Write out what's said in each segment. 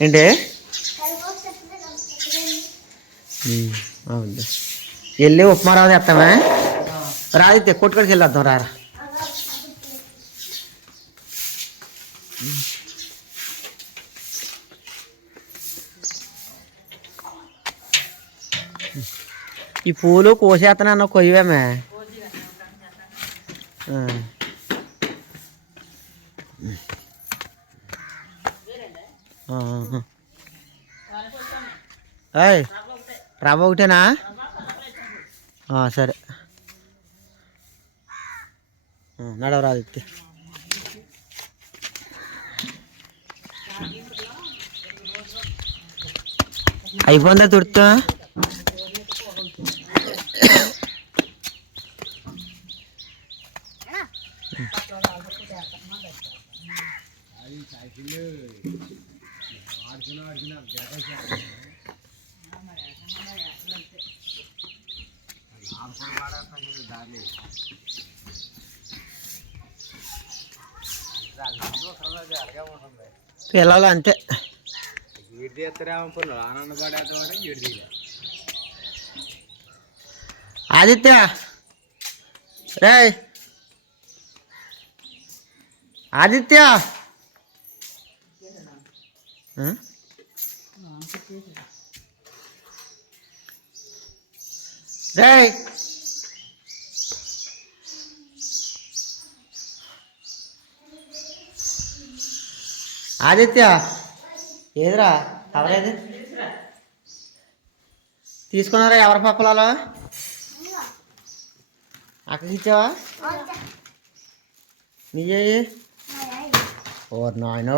ఏంటి? అవును వెళ్ళి ఉప్మా రాదు ఎత్తామే రాదితే కొట్టుకొడికి వెళ్ళొద్దాం రారా ఈ పూలు కోసేస్తున్నాను కొయ్యవేమే. ఆ. ఏయ్ రవ్వ ఒకటేనా? సరే. ఆ, నడవరాదు ఎత్తి అయిపోయిందా తుడుతా? పిల్లలు అంతే ఆదిత్య రే ఆదిత్య ఆ? రేయ్! ఆదిత్య ఏదిరా? ఎవరేది తీసుకున్నారా ఎవరి పప్పలాలో? అక్కడికి ఇచ్చావా? ఓ నాయన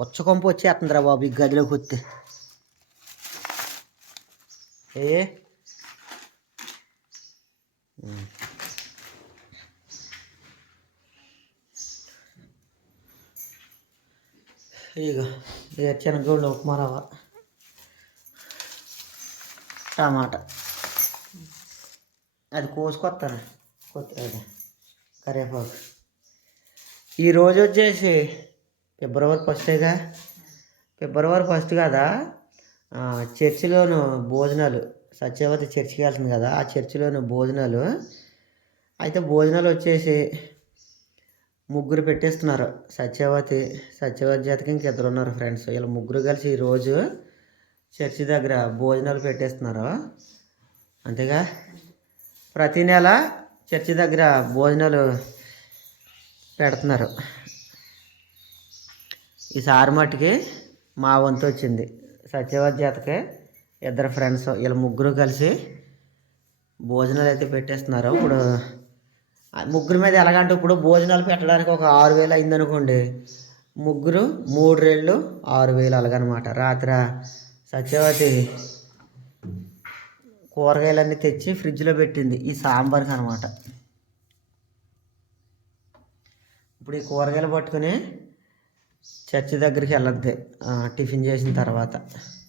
వచ్చ కొంపు వచ్చేస్తుందిరా బాబు ఈ గదిలోకి వస్తే ఏ? ఇక ఇక శనగోళ్ళు ఉప్మా రవ్వ. టమాటా. అది కోసుకొస్తాను కొత్త అది కరివేపాకు. ఈరోజు వచ్చేసి ఫిబ్రవరి ఫస్టేగా ఫిబ్రవరి ఫస్ట్ కదా? చర్చిలోను భోజనాలు సత్యవతి చర్చికి వెళ్తుంది కదా ఆ చర్చిలోను భోజనాలు. అయితే భోజనాలు వచ్చేసి ముగ్గురు పెట్టేస్తున్నారు. సత్యవతి సత్యవతి జాతకి ఇంక ఇద్దరు ఉన్నారు ఫ్రెండ్స్ వీళ్ళు ముగ్గురు కలిసి ఈరోజు చర్చి దగ్గర భోజనాలు పెట్టేస్తున్నారు. అంతేగా? ప్రతి నెల చర్చి దగ్గర భోజనాలు పెడుతున్నారు. ఈసారి మట్టుకి మా వంతు వచ్చింది. సత్యవతి జాతకి ఇద్దరు ఫ్రెండ్స్ వీళ్ళ ముగ్గురు కలిసి భోజనాలు అయితే పెట్టేస్తున్నారు. ఇప్పుడు ముగ్గురు మీద ఎలాగంటే ఇప్పుడు భోజనాలు పెట్టడానికి ఒక ఆరు వేలు అయిందనుకోండి. ముగ్గురు మూడు రేళ్ళు ఆరు వేలు అలాగనమాట. రాత్రి సత్యవతి కూరగాయలన్నీ తెచ్చి ఫ్రిడ్జ్లో పెట్టింది. ఈ సాంబార్కి అనమాట. ఇప్పుడు ఈ కూరగాయలు పట్టుకుని చర్చి దగ్గరికి వెళ్ళద్ది. టిఫిన్ చేసిన తర్వాత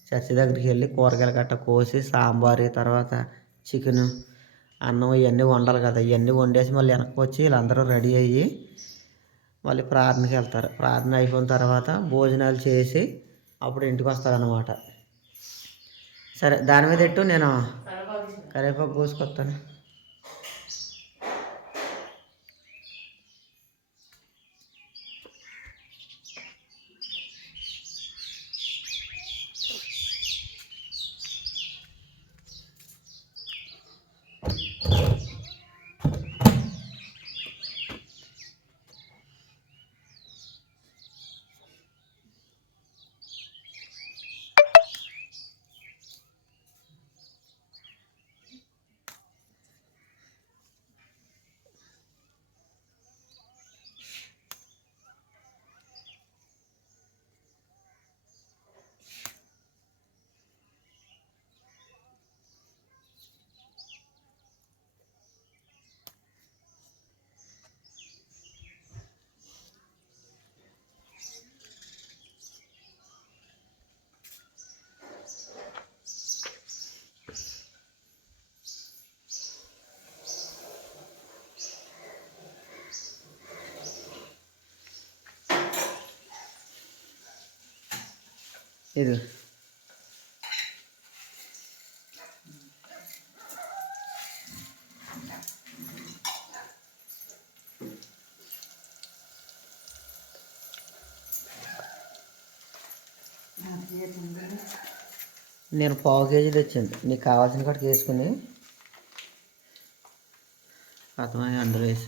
చర్చి దగ్గరికి వెళ్ళి కూరగాయలు గట్ట కోసి సాంబారు తర్వాత చికెను అన్నం ఇవన్నీ వండాలి కదా. ఇవన్నీ వండేసి మళ్ళీ వెనక్కి వచ్చి వీళ్ళందరూ రెడీ అయ్యి మళ్ళీ ప్రార్థనకి వెళ్తారు. ప్రార్థన అయిపోయిన తర్వాత భోజనాలు చేసి అప్పుడు ఇంటికి వస్తారనమాట సరే దాని మీద ఎట్టు నేను కరివేపాకు కోసుకొస్తాను. ఇది. నేను పావు కేజీ తెచ్చాను నీకు కావాల్సిన కాడికి వేసుకుని అర్థమై అందులో వేసి?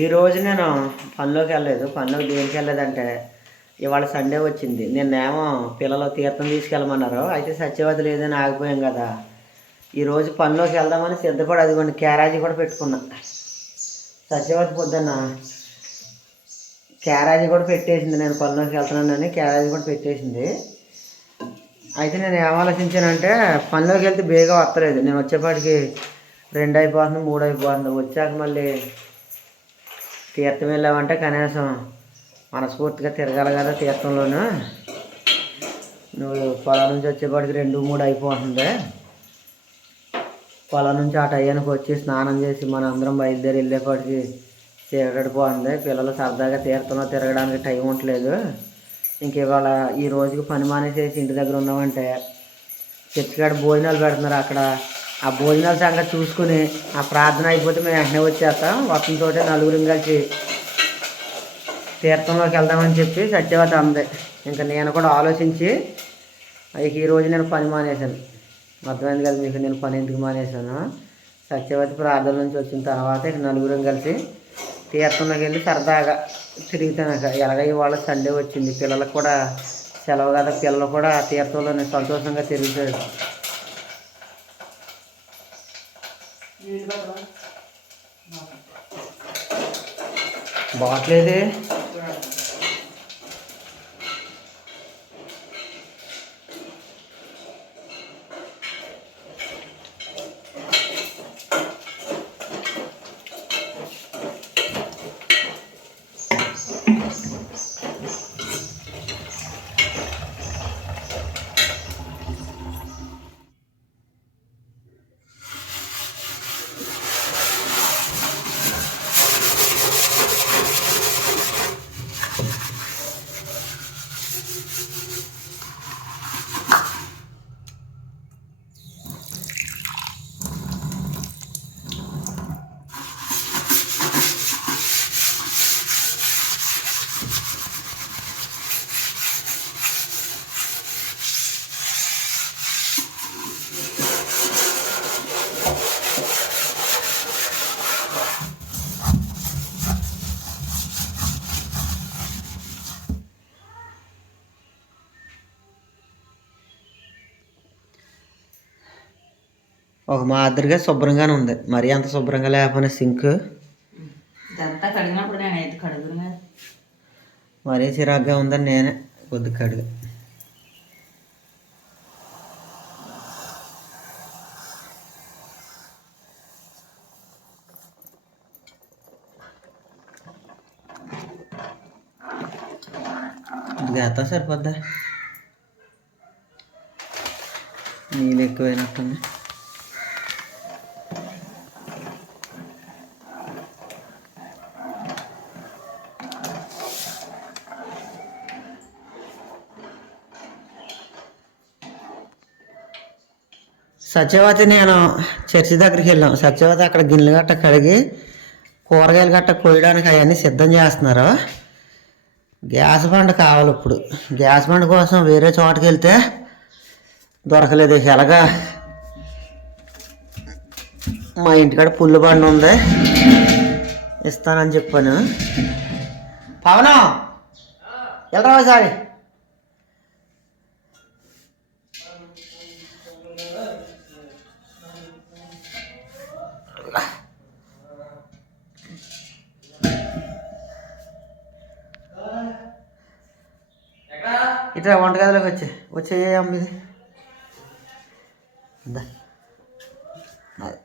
ఈరోజు నేను పనిలోకి వెళ్ళలేదు. పనిలోకి దేనికి వెళ్ళలేదంటే ఇవాళ సండే వచ్చింది. నిన్నేమో పిల్లలు తీర్థం తీసుకెళ్ళమన్నారు. అయితే సత్యవతి లేదని ఆగిపోయాం కదా. ఈరోజు పనిలోకి వెళ్దామని సిద్ధపడి అదిగోండి క్యారాజీ కూడా పెట్టుకున్నా. సత్యవతి పొద్దున్న క్యారాజీ కూడా పెట్టేసింది. నేను పనిలోకి వెళ్తున్నానని క్యారాజీ కూడా పెట్టేసింది. అయితే నేను ఏం ఆలోచించానంటే పనిలోకి వెళ్తే బేగా వస్తలేదు. నేను వచ్చేపాటికి రెండు అయిపోతుంది మూడు అయిపోతుంది. వచ్చాక మళ్ళీ తీర్థం వెళ్ళామంటే కనీసం మనస్ఫూర్తిగా తిరగాలి కదా తీర్థంలోనూ. నువ్వు పొలం నుంచి వచ్చేపాటికి రెండు మూడు అయిపోతుంది. పొలం నుంచి ఆ టయానికి వచ్చి స్నానం చేసి మన అందరం బయలుదేరి వెళ్ళేపాటికి చీకటి పోతుంది. పిల్లలు సరదాగా తీర్థంలో తిరగడానికి టైం ఉండలేదు ఇంక ఇవాళ ఈ రోజుకి పని మానేసేసి ఇంటి దగ్గర ఉన్నామంటే చర్చికాడ భోజనాలు పెడుతున్నారు అక్కడ. ఆ భోజనాల సంగతి చూసుకుని ఆ ప్రార్థన అయిపోతే మేము వెంటనే వచ్చేస్తాం. వస్తుంతో నలుగురం కలిసి తీర్థంలోకి వెళ్దామని చెప్పి సత్యవతి అంది. ఇంకా నేను కూడా ఆలోచించి ఈ రోజు నేను పని మానేశాను. అర్థమైంది కదా మీకు? నేను పని ఎందుకు మానేశాను? సత్యవతి ప్రార్థన నుంచి వచ్చిన తర్వాత ఇక నలుగురం కలిసి తీర్థంలోకి వెళ్ళి సరదాగా తిరుగుతాను ఇక ఎలాగ ఇవాళ సండే వచ్చింది. పిల్లలకు కూడా సెలవు కదా. పిల్లలు కూడా తీర్థంలోనే సంతోషంగా తిరుగుతారు. బాగట్లేదే ఒక మాదిరిగా శుభ్రంగానే ఉంది. మరీ అంత శుభ్రంగా లేకపోయినా సింక్. ఇదంతా కడిగినప్పుడు నేను అయితే కడుగును మరీ? చిరాగ్గా ఉందని నేనే కొద్ది కడుగు. గత సరిపోద్దా? నీళ్ళు ఎక్కువైనట్టుంది. సత్యవతి నేను చర్చి దగ్గరికి వెళ్ళాం. సత్యవతి అక్కడ గిన్నెలు గట్ట కడిగి కూరగాయలు గట్ట కోయడానికి అవన్నీ సిద్ధం చేస్తున్నారు. గ్యాస్ బండ కావాలి ఇప్పుడు. గ్యాస్ బండ కోసం వేరే చోటకి వెళ్తే దొరకలేదు. ఎలాగా? మా ఇంటికాడ పుల్లు బండ ఉంది. ఇస్తానని చెప్పాను. పవనం! వెళ్ళరా సారీ ఇట్లా వంటగదిలోకి వచ్చే వచ్చే అమ్మ ఇది? ఇందా. అది.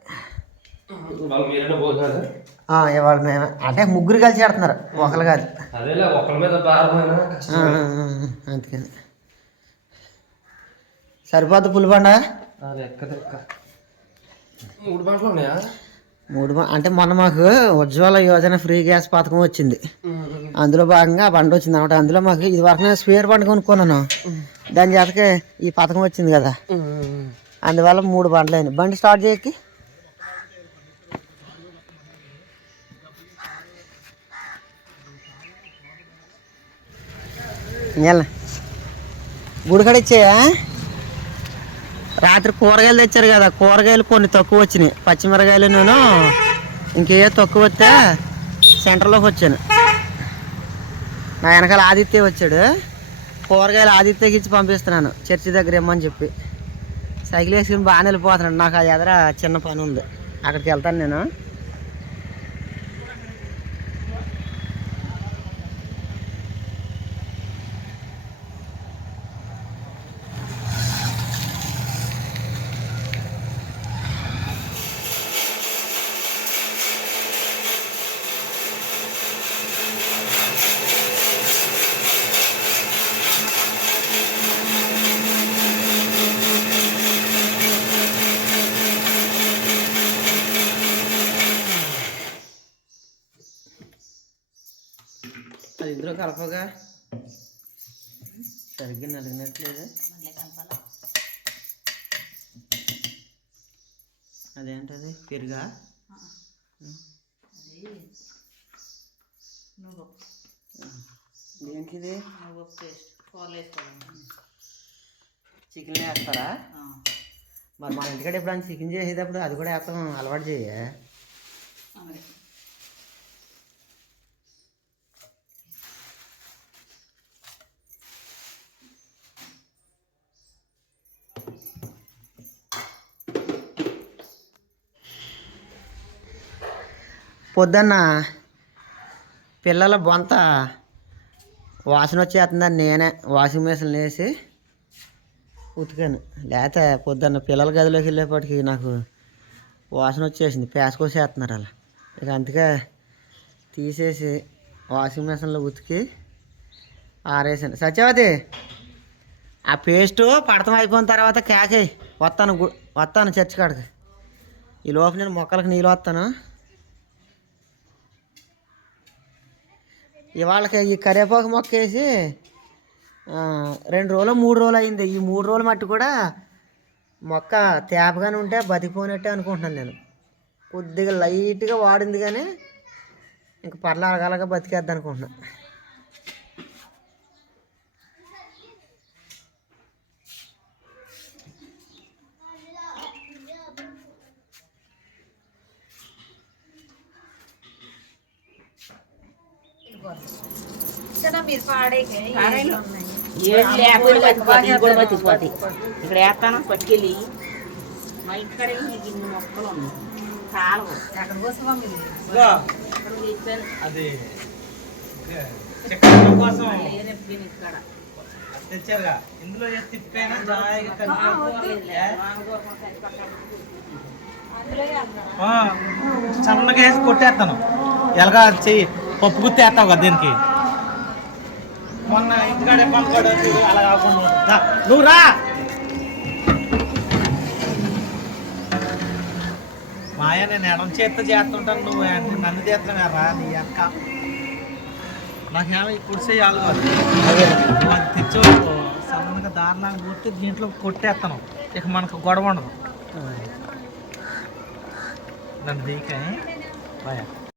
వాళ్ళు మీరైనా పోతున్నారు ఆ, ఇవాళ మేము అంటే ముగ్గురు కలిసి ఆడుతున్నారు ఒకరు కాదు అందుకని. సరిపోద్ది లెక్క మూడు మూడు అంటే మొన్న మాకు ఉజ్వల యోజన ఫ్రీ గ్యాస్ పథకం వచ్చింది. అందులో భాగంగా ఆ బండి వచ్చింది అనమాట అందులో మాకు ఇది వరకు నేను స్పేర్ బండి కొనుక్కున్నాను. దాని చేతకే ఈ పథకం వచ్చింది కదా. అందువల్ల మూడు బండ్లు అయినాయి. బండి స్టార్ట్ చేయకి. ఎలా గుడికాడ ఇచ్చాయా? రాత్రి కూరగాయలు తెచ్చారు కదా. కూరగాయలు కొన్ని తక్కువ వచ్చినాయి. పచ్చిమిరకాయలు నేను. ఇంకేయో తక్కువ వస్తే సెంటర్లోకి వచ్చాను. నా వెనకాల ఆదిత్య వచ్చాడు. కూరగాయలు ఆదిత్యకి ఇచ్చి పంపిస్తున్నాను. చర్చి దగ్గర ఇమ్మని చెప్పి. సైకిల్ వేసుకుని బాగానే వెళ్ళిపోతున్నాడు. నాకు ఆ ఎదర చిన్న పని ఉంది. అక్కడికి వెళ్తాను నేను అది ఇందులో కలపగా కలపాలా అదేంటది? పెరుగా? దేనికి ఇది చికెన్ వేస్తారా? మరి మన ఇంటికాడ ఎప్పుడైనా చికెన్ చేసేటప్పుడు అది కూడా వేస్తాం అలవాటు చేయ. పొద్దున్న పిల్లల బొంత వాసన వచ్చేస్తుందని నేనే వాషింగ్ మిషన్ వేసి ఉతికాను. లేకపోతే పొద్దున్న పిల్లల గదిలోకి వెళ్ళేప్పటికి నాకు వాసన వచ్చేసింది. పేసకోసేస్తున్నారు అలా. ఇక అందుకే తీసేసి వాషింగ్ మిషన్లో ఉతికి ఆరేసాను. సత్యవతి ఆ పేస్టు పడతం అయిపోయిన తర్వాత కేకే వస్తాను వస్తాను చర్చి కాడికి. ఈ లోపు నేను మొక్కలకు నీళ్ళు వస్తాను. ఇవాళకి ఈ కరివేపాకు మొక్క వేసి రెండు రోజులు మూడు రోజులు అయింది. ఈ మూడు రోజులు మట్టి కూడా మొక్క తేపగానే ఉంటే బతికిపోయినట్టే అనుకుంటున్నాను నేను. కొద్దిగా లైట్గా వాడింది కానీ ఇంక పర్ల అలగలగా బతికేద్ది అనుకుంటున్నాను ఇక్కడ వేస్తాను పట్టుకెళ్ళి. మా ఇక్కడ ఇన్ని మొక్కలు ఉన్నాయి. కాలువ. కోసం అది చెక్కల కోసం. ఇక్కడ? తెచ్చారుగా. ఇందులో తిప్పైనా? సన్నగా వేసి కొట్టేస్తాను. ఎలాగా చెయ్యి. పప్పు గుర్తేస్తావు కదా దీనికి? మొన్న ఇంటికాడే పనుకోడు అలా కాకుండా దా, నువ్వు రా. మాయ నేను ఎడం చేత్తో చేస్తుంటాను నువ్వు నన్ను చేస్తున్నావు రా నీ అక్క. నాకేమో కాదు. నువ్వు అది తెచ్చు సన్నగా దారిలాగా పోతే దీంట్లో కొట్టేస్తాను. ఇక మనకు గొడవ ఉండదు. నన్ను బాయ్